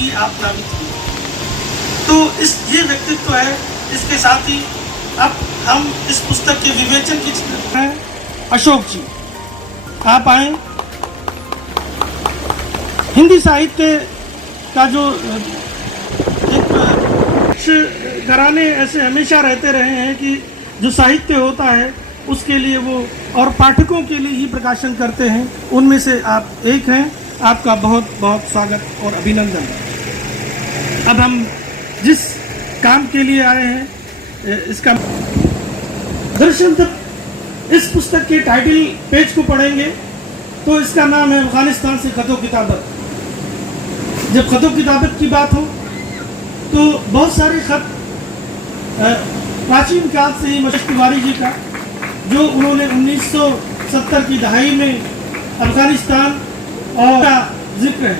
लिए आप नामित हुए। तो ये व्यक्तित्व है। इसके साथ ही अब हम इस पुस्तक के विवेचन की हैं अशोक जी, आप आए। हिंदी साहित्य का जो एक घराने ऐसे हमेशा रहते रहे हैं कि जो साहित्य होता है उसके लिए वो और पाठकों के लिए ही प्रकाशन करते हैं, उनमें से आप एक हैं। आपका बहुत बहुत स्वागत और अभिनंदन। अब हम जिस काम के लिए आए हैं इसका दरअसल जब इस पुस्तक के टाइटल पेज को पढ़ेंगे तो इसका नाम है अफगानिस्तान से खतो किताबत। जब खतो किताबत की बात हो तो बहुत सारे खत प्राचीन काल से ही मशक तिवारी जी का, जो उन्होंने 1970 की दहाई में अफगानिस्तान और का जिक्र है।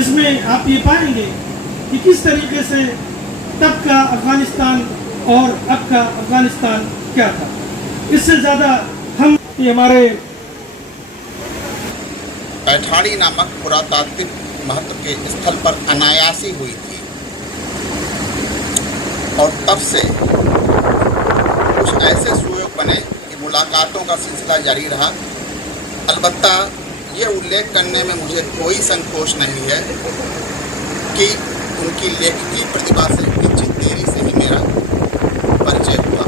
इसमें आप ये पाएंगे कि किस तरीके से तब का अफगानिस्तान और अब का अफगानिस्तान क्या था। इससे ज़्यादा हम ये हमारे पैठाणी नामक पुरातात्विक महत्व के स्थल पर अनायासी हुई थी और तब से कुछ ऐसे सुयोग बने कि मुलाकातों का सिलसिला जारी रहा। अलबत्ता ये उल्लेख करने में मुझे कोई संकोच नहीं है कि उनकी लेखकी प्रतिभा से किंचित देरी से ही मेरा परिचय हुआ।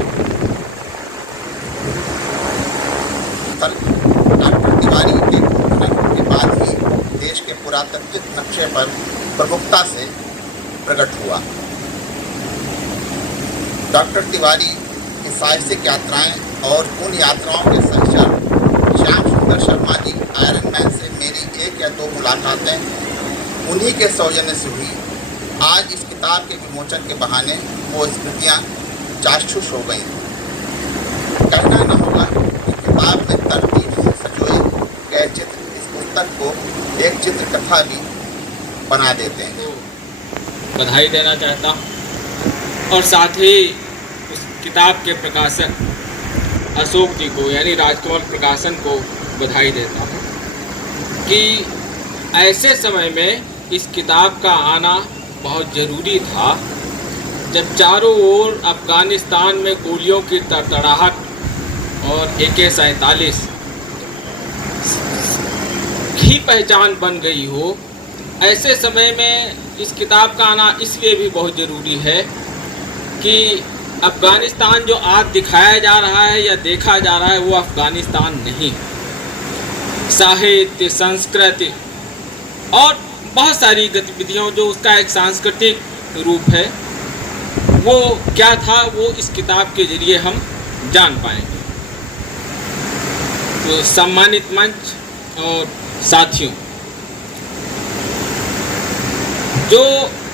डॉक्टर तिवारी के होने के बाद ही देश के पुरातात्विक नक्शे पर प्रमुखता से प्रकट हुआ। डॉक्टर तिवारी की साहसिक यात्राएं और उन यात्राओं के संचार श्याम सुंदर शर्मा जी आयरन मैन से मेरी एक या दो मुलाकातें उन्हीं के सौजन्य से हुई। आज इस किताब के विमोचन के बहाने वो स्मृतियाँ चाक्षुष हो गई। कहना न होगा कि किताब में तरतीब से सजोए गए चित्र इस पुस्तक को एक चित्र कथा भी बना देते हैं। बधाई देना चाहता हूँ और साथ ही उस किताब के प्रकाशक अशोक जी को यानी राजकमल प्रकाशन को बधाई देता हूँ कि ऐसे समय में इस किताब का आना बहुत ज़रूरी था जब चारों ओर अफ़गानिस्तान में गोलियों की तड़तड़ाहट और AK-47 की पहचान बन गई हो। ऐसे समय में इस किताब का आना इसलिए भी बहुत ज़रूरी है कि अफ़गानिस्तान जो आज दिखाया जा रहा है या देखा जा रहा है वो अफ़गानिस्तान नहीं। साहित्य, संस्कृति और बहुत सारी गतिविधियों जो उसका एक सांस्कृतिक रूप है वो क्या था, वो इस किताब के ज़रिए हम जान पाएंगे। तो सम्मानित मंच और साथियों, जो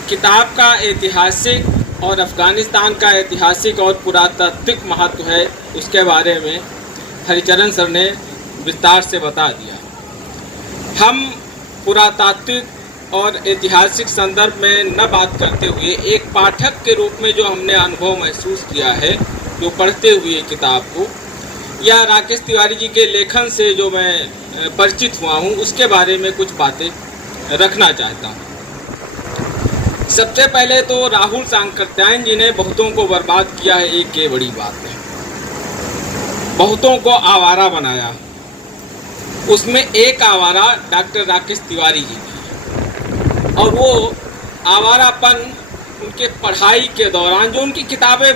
किताब का ऐतिहासिक और अफ़गानिस्तान का ऐतिहासिक और पुरातात्विक महत्व है उसके बारे में हरिचरण सर ने विस्तार से बता दिया। हम पुरातात्विक और ऐतिहासिक संदर्भ में न बात करते हुए एक पाठक के रूप में जो हमने अनुभव महसूस किया है जो पढ़ते हुए किताब को या राकेश तिवारी जी के लेखन से जो मैं परिचित हुआ हूँ उसके बारे में कुछ बातें रखना चाहता हूँ। सबसे पहले तो राहुल सांकृत्यायन जी ने बहुतों को बर्बाद किया है, एक ये बड़ी बात है। बहुतों को आवारा बनाया, उसमें एक आवारा डॉक्टर राकेश तिवारी जी की। और वो आवारापन उनके पढ़ाई के दौरान जो उनकी किताबें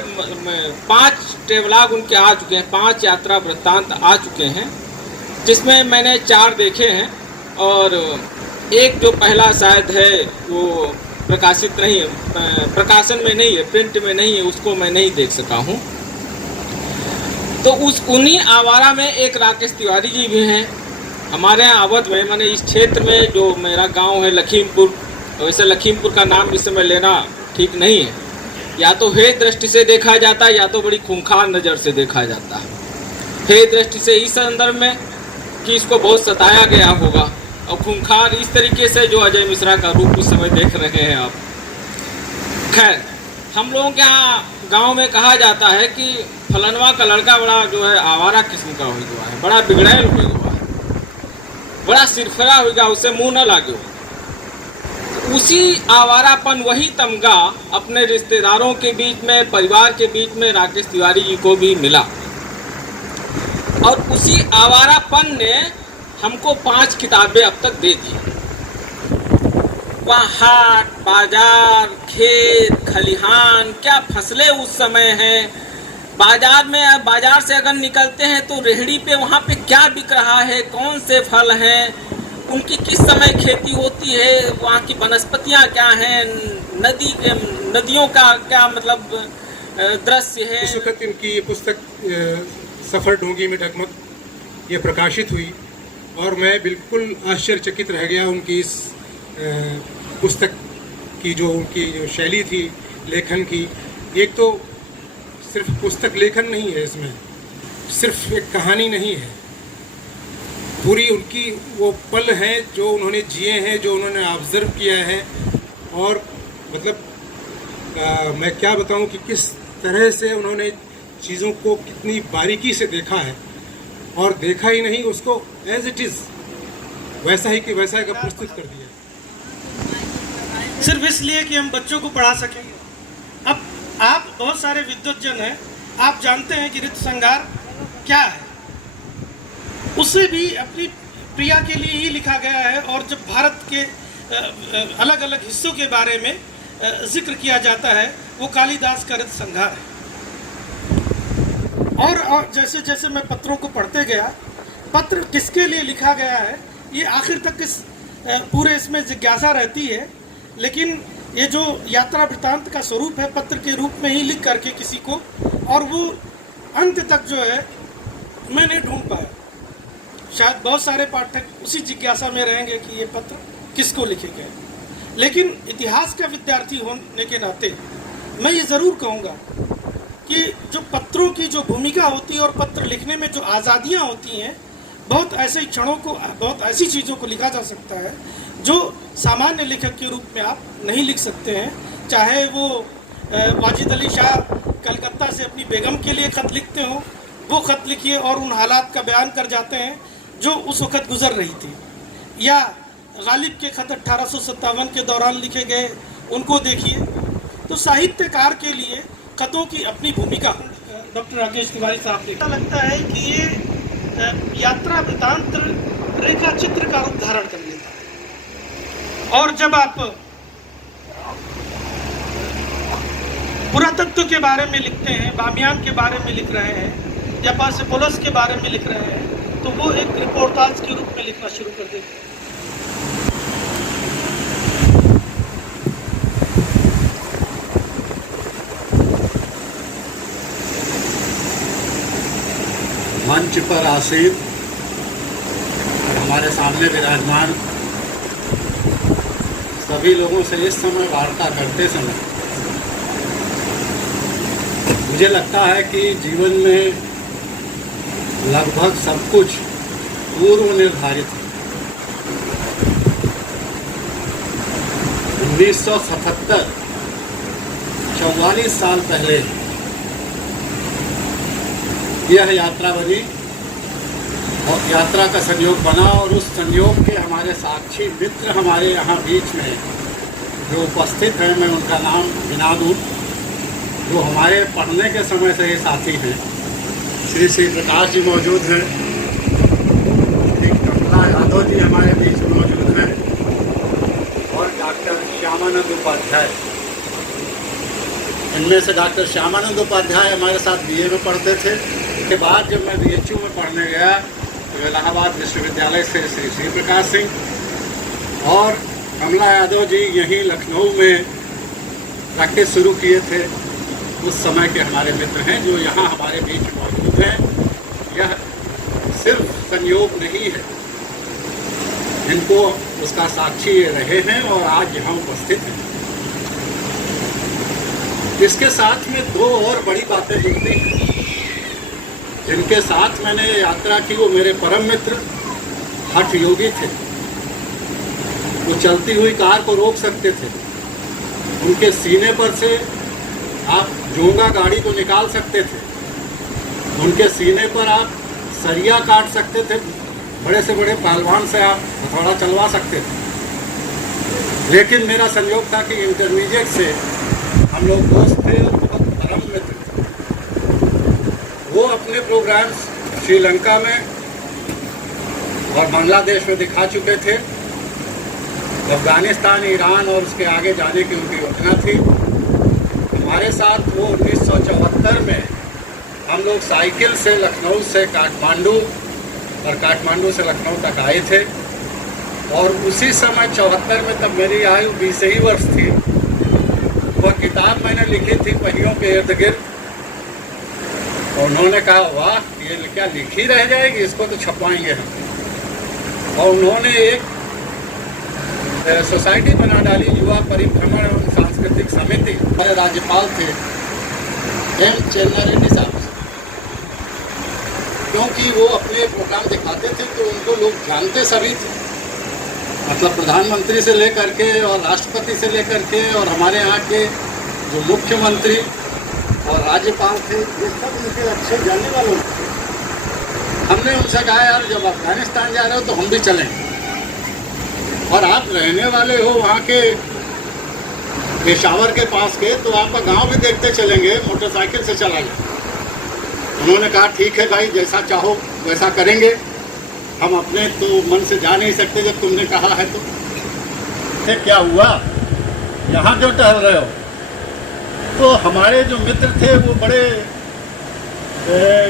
5 ट्रेवलॉग उनके आ चुके हैं, 5 यात्रा वृत्तांत आ चुके हैं, जिसमें मैंने 4 देखे हैं और एक जो पहला शायद है वो प्रकाशित नहीं है, प्रकाशन में नहीं है, प्रिंट में नहीं है, उसको मैं नहीं देख सका हूँ। तो उन्हीं आवारा में एक राकेश तिवारी जी भी हैं। हमारे यहाँ अवध में, माने इस क्षेत्र में जो मेरा गांव है लखीमपुर, वैसे लखीमपुर का नाम इस समय लेना ठीक नहीं है। या तो हे दृष्टि से देखा जाता है या तो बड़ी खूंखार नज़र से देखा जाता है। हे दृष्टि से इस संदर्भ में कि इसको बहुत सताया गया होगा और खूंखार इस तरीके से जो अजय मिश्रा का रूप इस समय देख रहे हैं आप। खैर, हम लोगों के यहाँ गाँव में कहा जाता है कि फलनवा का लड़का बड़ा जो है आवारा किस्म का हुआ है, बड़ा बिगड़ैल हुआ है, बड़ा सिरफरा होगा, उससे मुंह न लागे। उसी आवारापन, वही तमगा अपने रिश्तेदारों के बीच में, परिवार के बीच में राकेश तिवारी जी को भी मिला। और उसी आवारापन ने हमको 5 किताबें अब तक दे दी। वहाँ हाट, बाजार, खेत, खलिहान, क्या फसलें उस समय हैं, बाजार से अगर निकलते हैं तो रेहड़ी पे वहाँ पे क्या बिक रहा है, कौन से फल हैं, उनकी किस समय खेती होती है, वहाँ की वनस्पतियाँ क्या हैं, नदियों का क्या मतलब दृश्य है। इस वक्त इनकी ये पुस्तक सफ़र ढोंगी में डगमग ये प्रकाशित हुई और मैं बिल्कुल आश्चर्यचकित रह गया उनकी इस पुस्तक की उनकी जो शैली थी लेखन की। एक तो सिर्फ पुस्तक लेखन नहीं है, इसमें सिर्फ एक कहानी नहीं है, पूरी उनकी वो पल हैं जो उन्होंने जिए हैं, जो उन्होंने ऑब्ज़र्व किया है। और मतलब मैं क्या बताऊं कि किस तरह से उन्होंने चीज़ों को कितनी बारीकी से देखा है, और देखा ही नहीं, उसको एज इट इज़ वैसा ही कि वैसा का प्रस्तुत कर दिया, सिर्फ इसलिए कि हम बच्चों को पढ़ा सकें। अब आप बहुत सारे विद्वतजन हैं, आप जानते हैं कि ऋतु संहार क्या है। उसे भी अपनी प्रिया के लिए ही लिखा गया है। और जब भारत के अलग अलग हिस्सों के बारे में जिक्र किया जाता है, वो कालिदास का ऋतु संहार है। और जैसे जैसे मैं पत्रों को पढ़ते गया, पत्र किसके लिए लिखा गया है, ये आखिर तक इस पूरे इसमें जिज्ञासा रहती है। लेकिन ये जो यात्रा वृत्तांत का स्वरूप है, पत्र के रूप में ही लिख करके किसी को, और वो अंत तक जो है मैं नहीं ढूंढ पाया। शायद बहुत सारे पाठक उसी जिज्ञासा में रहेंगे कि ये पत्र किसको लिखे गए। लेकिन इतिहास का विद्यार्थी होने के नाते मैं ये ज़रूर कहूँगा कि जो पत्रों की जो भूमिका होती है और पत्र लिखने में जो आज़ादियाँ होती हैं, बहुत ऐसे क्षणों को, बहुत ऐसी चीज़ों को लिखा जा सकता है जो सामान्य लेखक के रूप में आप नहीं लिख सकते हैं। चाहे वो वाजिद अली शाह कलकत्ता से अपनी बेगम के लिए ख़त लिखते हों, वो ख़त लिखिए और उन हालात का बयान कर जाते हैं जो उस वक़्त गुज़र रही थी। या गालिब के ख़त 1857 के दौरान लिखे गए, उनको देखिए। तो साहित्यकार के लिए ख़तों की अपनी भूमिका। डॉक्टर राकेश तिवारी साहब ने, लगता है कि ये यात्रा वृत्तांत रेखा चित्र का रूप धारण कर लेता है। और जब आप पुरातत्व के बारे में लिखते हैं, बामियान के बारे में लिख रहे हैं या पार्सिपोलस के बारे में लिख रहे हैं, तो वो एक रिपोर्टाज के रूप में लिखना शुरू कर देते हैं। मंच पर आसीन और हमारे सामने विराजमान सभी लोगों से इस समय वार्ता करते समय मुझे लगता है कि जीवन में लगभग सब कुछ पूर्व निर्धारित है। 1977 44 साल पहले यह यात्रा बनी और यात्रा का संयोग बना, और उस संयोग के हमारे साक्षी मित्र हमारे यहाँ बीच में जो उपस्थित हैं, मैं उनका नाम गिना दूँ, जो हमारे पढ़ने के समय से ही साथी हैं। श्री प्रकाश जी मौजूद हैं, श्री कमला यादव जी हमारे बीच में मौजूद हैं, और डॉक्टर श्यामानंद उपाध्याय। इनमें से डॉक्टर श्यामानंद उपाध्याय हमारे साथ बीए में पढ़ते थे। के बाद जब मैं बीएचयू में पढ़ने गया तो इलाहाबाद विश्वविद्यालय से श्री प्रकाश सिंह और कमला यादव जी यहीं लखनऊ में प्रैक्टिस शुरू किए थे। उस समय के हमारे मित्र हैं जो यहाँ हमारे बीच मौजूद हैं। यह सिर्फ संयोग नहीं है, इनको उसका साक्षी ये रहे हैं और आज यहाँ उपस्थित हैं। इसके साथ में दो और बड़ी बातें जुड़ती हैं जिनके साथ मैंने यात्रा की। वो मेरे परम मित्र हठ योगी थे, वो चलती हुई कार को रोक सकते थे, उनके सीने पर से आप जोंगा गाड़ी को निकाल सकते थे, उनके सीने पर आप सरिया काट सकते थे, बड़े से बड़े पहलवान से आप हथौड़ा चलवा सकते थे। लेकिन मेरा संयोग था कि इंटरमीडिएट से हम लोग दोस्त थे और बहुत परम मित्र थे। वो अपने प्रोग्राम्स श्रीलंका में और बांग्लादेश में दिखा चुके थे। अफगानिस्तान, ईरान और उसके आगे जाने की उनकी योजना थी। हमारे साथ वो 1974 में हम लोग साइकिल से लखनऊ से काठमांडू और काठमांडू से लखनऊ तक आए थे। और उसी समय 74 में, तब मेरी आयु 20 ही वर्ष थी, वह किताब मैंने लिखी थी पहियों के इर्द गिर्द। और उन्होंने कहा वाह, ये क्या लिखी रह जाएगी, इसको तो छपवाएंगे हम। और उन्होंने एक सोसाइटी बना डाली, युवा परिभ्रमण एवं सांस्कृतिक समिति। हमारे राज्यपाल थे एम चेन्नारेड्डी साहब, क्योंकि वो अपने प्रोग्राम दिखाते थे तो उनको लोग जानते सभी थे, मतलब प्रधानमंत्री से लेकर के और राष्ट्रपति से लेकर के और हमारे यहाँ के जो मुख्यमंत्री और राज्यपाल थे, ये सब उनके अच्छे जानने वाले थे। हमने उनसे कहा यार, जब अफगानिस्तान जा रहे हो तो हम भी चलें, और आप रहने वाले हो वहाँ के पेशावर के पास के, तो आपका गांव भी देखते चलेंगे, मोटरसाइकिल से चला जाए। उन्होंने कहा ठीक है भाई, जैसा चाहो वैसा करेंगे, हम अपने तो मन से जा नहीं सकते, जब तुमने कहा है तो। क्या हुआ, यहाँ क्यों टहल रहे हो? तो हमारे जो मित्र थे वो बड़े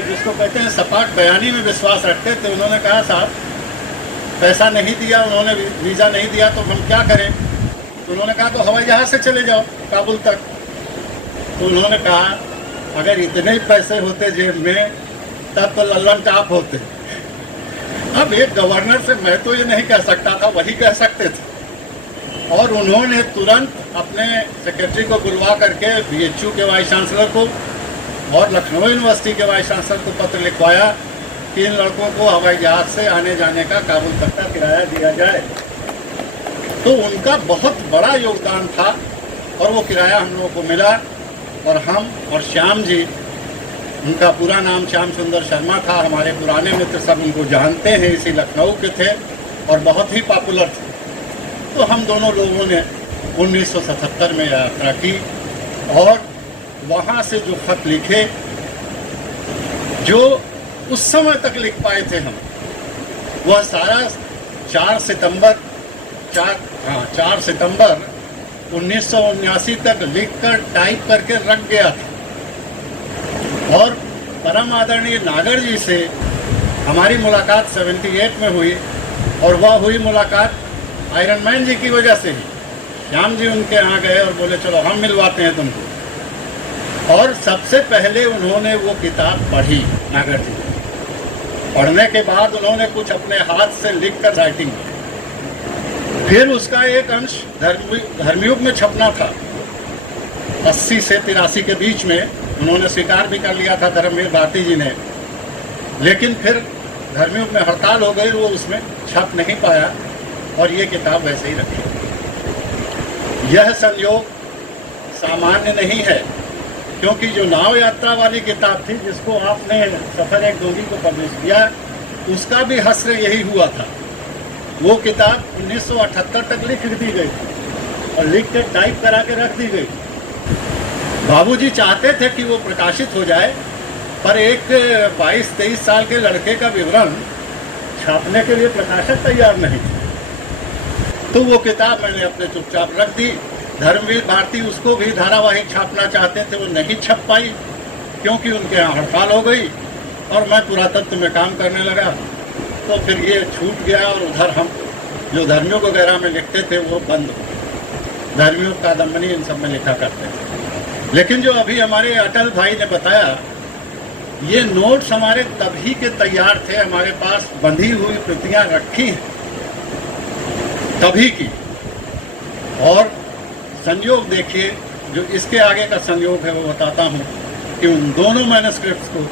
जिसको कहते हैं सपाट बयानी में विश्वास रखते थे। उन्होंने कहा साहब, पैसा नहीं दिया, उन्होंने वीज़ा नहीं दिया तो हम क्या करें? तो उन्होंने कहा तो हवाई जहाज़ से चले जाओ काबुल तक। तो उन्होंने कहा अगर इतने ही पैसे होते जेब में तब तो लल्लन टाप होते। अब एक गवर्नर से मैं तो ये नहीं कह सकता था, वही कह सकते थे। और उन्होंने तुरंत अपने सेक्रेटरी को बुलवा करके BHU के वाइस चांसलर को और लखनऊ यूनिवर्सिटी के वाइस चांसलर को पत्र लिखवाया कि इन लड़कों को हवाई जहाज से आने जाने का काबुल तक का किराया दिया जाए। तो उनका बहुत बड़ा योगदान था और वो किराया हम लोगों को मिला। और हम और श्याम जी, उनका पूरा नाम श्याम सुंदर शर्मा था, हमारे पुराने मित्र सब उनको जानते हैं, इसी लखनऊ के थे और बहुत ही पॉपुलर थे। तो हम दोनों लोगों ने 1977 में यात्रा की और वहाँ से जो खत लिखे, जो उस समय तक लिख पाए थे हम, वह सारा 4 सितंबर 1979 तक लिखकर टाइप करके रख गया था। और परम आदरणीय नागर जी से हमारी मुलाकात 78 में हुई और वह हुई मुलाकात आयरन मैन जी की वजह से ही। श्याम जी उनके यहाँ गए और बोले चलो हम मिलवाते हैं तुमको। और सबसे पहले उन्होंने वो किताब पढ़ी नागर जी। पढ़ने के बाद उन्होंने कुछ अपने हाथ से लिखकर राइटिंग की। फिर उसका एक अंश धर्मयुग में छपना था। 80 से 83 के बीच में उन्होंने स्वीकार भी कर लिया था धर्मवीर भारती जी ने, लेकिन फिर धर्मयुग में हड़ताल हो गई, वो उसमें छप नहीं पाया और ये किताब वैसे ही रखी। यह संयोग सामान्य नहीं है, क्योंकि जो नाव यात्रा वाली किताब थी जिसको आपने सफ़र एक डोंगी को पब्लिश किया, उसका भी हश्र यही हुआ था। वो किताब 1978 तक लिख दी गई थी और लिख के टाइप करा के रख दी गई। बाबूजी चाहते थे कि वो प्रकाशित हो जाए, पर एक 22-23 साल के लड़के का विवरण छापने के लिए प्रकाशक तैयार नहीं थे। तो वो किताब मैंने अपने चुपचाप रख दी। धर्मवीर भारती उसको भी धारावाहिक छापना चाहते थे, वो नहीं छप पाई क्योंकि उनके यहाँ हड़ताल हो गई और मैं पुरातत्व में काम करने लगा। तो फिर ये छूट गया और उधर हम जो धर्मयुग वगैरह में लिखते थे वो बंद हो गए। धर्मयुग, कादम्बनी, इन सब में लिखा करते थे। लेकिन जो अभी हमारे अटल भाई ने बताया, ये नोट्स हमारे तभी के तैयार थे, हमारे पास बंधी हुई प्रतियां रखी हैं तभी की। और संयोग देखिए, जो इसके आगे का संयोग है वो बताता हूँ कि उन दोनों मैन्युस्क्रिप्ट्स को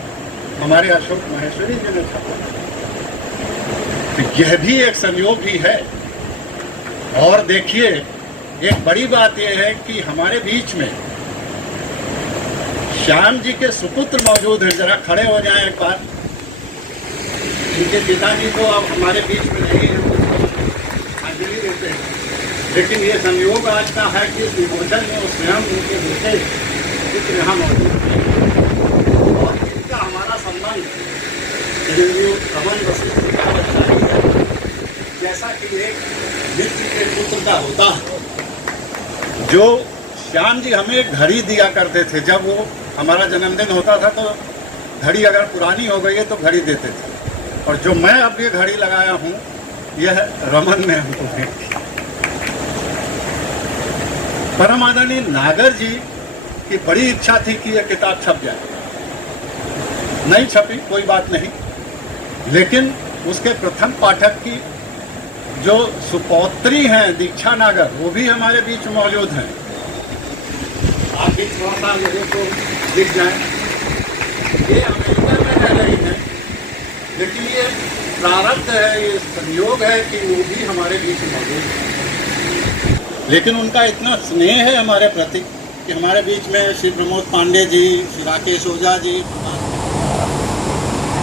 हमारे अशोक माहेश्वरी जी ने छापा। तो यह भी एक संयोग ही है। और देखिए, एक बड़ी बात यह है कि हमारे बीच में श्याम जी के सुपुत्र मौजूद हैं। जरा खड़े हो जाएं एक बार। इनके पिताजी तो अब हमारे बीच में नहीं है, अंजलि देते हैं। लेकिन ये संयोग आज का है कि इस विमोचन में वो स्वयं उनके बेटे चित्र यहाँ मौजूद हैं और इनका हमारा संबंध चिरंजीव रमन वशिष्ठ का बच्चा ही है, जैसा कि एक मित्र के पुत्र का होता है। जो श्याम जी हमें एक घड़ी दिया करते थे, जब वो हमारा जन्मदिन होता था तो घड़ी अगर पुरानी हो गई है तो घड़ी देते थे, और जो मैं अब ये घड़ी लगाया हूँ यह रमन ने हमको भेंट की। परम आदरणीय नागर जी की बड़ी इच्छा थी कि यह किताब छप जाए, नहीं छपी कोई बात नहीं, लेकिन उसके प्रथम पाठक की जो सुपौत्री हैं दीक्षा नागर, वो भी हमारे बीच मौजूद हैं। आप भी थोड़ा सा लोगों को दिख जाए। ये अमेरिका में रह रही हैं, लेकिन ये प्रारब्ध है, ये संयोग है कि वो भी हमारे बीच मौजूद है। लेकिन उनका इतना स्नेह है हमारे प्रति कि हमारे बीच में श्री प्रमोद पांडे जी, श्री राकेश ओझा जी।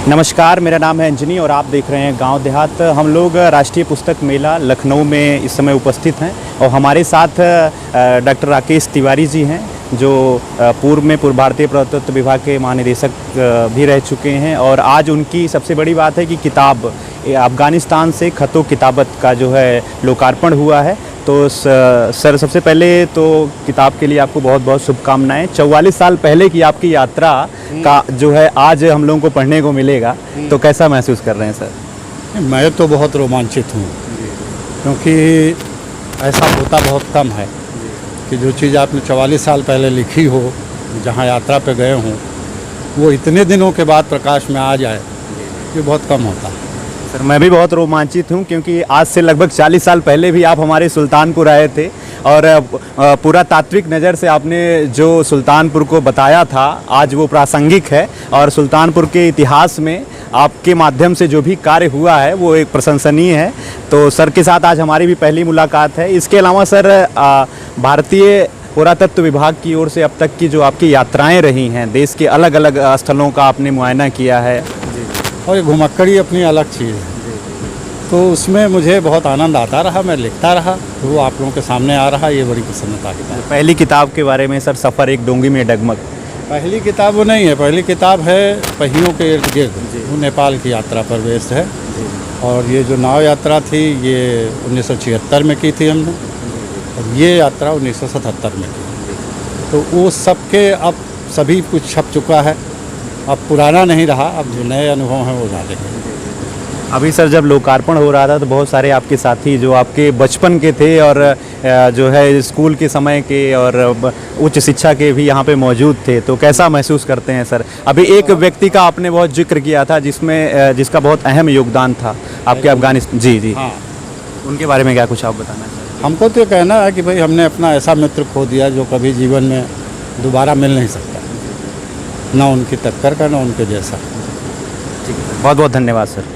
नमस्कार, मेरा नाम है अंजनी और आप देख रहे हैं गांव देहात। हम लोग राष्ट्रीय पुस्तक मेला लखनऊ में इस समय उपस्थित हैं और हमारे साथ डॉक्टर राकेश तिवारी जी हैं, जो पूर्व में पूर्व भारतीय पुरातत्व विभाग के महानिदेशक भी रह चुके हैं। और आज उनकी सबसे बड़ी बात है कि किताब अफ़गानिस्तान से ख़तो किताबत का जो है लोकार्पण हुआ है। तो सर, सबसे पहले तो किताब के लिए आपको बहुत बहुत शुभकामनाएं। 44 साल पहले की आपकी यात्रा का जो है आज हम लोगों को पढ़ने को मिलेगा, तो कैसा महसूस कर रहे हैं सर? मैं तो बहुत रोमांचित हूँ, क्योंकि ऐसा होता बहुत कम है कि जो चीज़ आपने 44 साल पहले लिखी हो, जहाँ यात्रा पे गए हों, वो इतने दिनों के बाद प्रकाश में आ जाए, ये बहुत कम होता है। सर, मैं भी बहुत रोमांचित हूँ, क्योंकि आज से लगभग 40 साल पहले भी आप हमारे सुल्तानपुर आए थे और पूरा तात्विक नज़र से आपने जो सुल्तानपुर को बताया था, आज वो प्रासंगिक है। और सुल्तानपुर के इतिहास में आपके माध्यम से जो भी कार्य हुआ है वो एक प्रशंसनीय है। तो सर के साथ आज हमारी भी पहली मुलाकात है। इसके अलावा सर, भारतीय पुरातत्व विभाग की ओर से अब तक की जो आपकी यात्राएं रही हैं, देश के अलग अलग स्थलों का आपने मुआयना किया है, और ये घुमक्कड़ी अपनी अलग चीज़ है, तो उसमें मुझे बहुत आनंद आता रहा, मैं लिखता रहा, तो वो आप लोगों के सामने आ रहा, ये बड़ी प्रसन्नता की बात। पहली किताब के बारे में सर, सफ़र एक डोंगी में डगमग। पहली किताब वो नहीं है, पहली किताब है पहियों के इर्द गिर्द, वो नेपाल की यात्रा पर बेस्ड है। और ये जो नाव यात्रा थी ये 1976 में की थी हमने, और ये यात्रा 1977 में की। तो वो सब के अब सभी कुछ छप चुका है, अब पुराना नहीं रहा, अब जो नए अनुभव हैं वो डालेंगे। अभी सर जब लोकार्पण हो रहा था तो बहुत सारे आपके साथी जो आपके बचपन के थे और जो है स्कूल के समय के और उच्च शिक्षा के भी यहाँ पे मौजूद थे, तो कैसा महसूस करते हैं सर? अभी एक व्यक्ति का आपने बहुत जिक्र किया था जिसका बहुत अहम योगदान था आपके अफ़गानिस्तान। जी हाँ, उनके बारे में क्या कुछ आप बताना चाहेंगे? हमको तो कहना है कि भाई हमने अपना ऐसा मित्र खो दिया जो कभी जीवन में दोबारा मिल नहीं सकता, ना उनकी टक्कर का, ना उनके जैसा। बहुत बहुत धन्यवाद सर।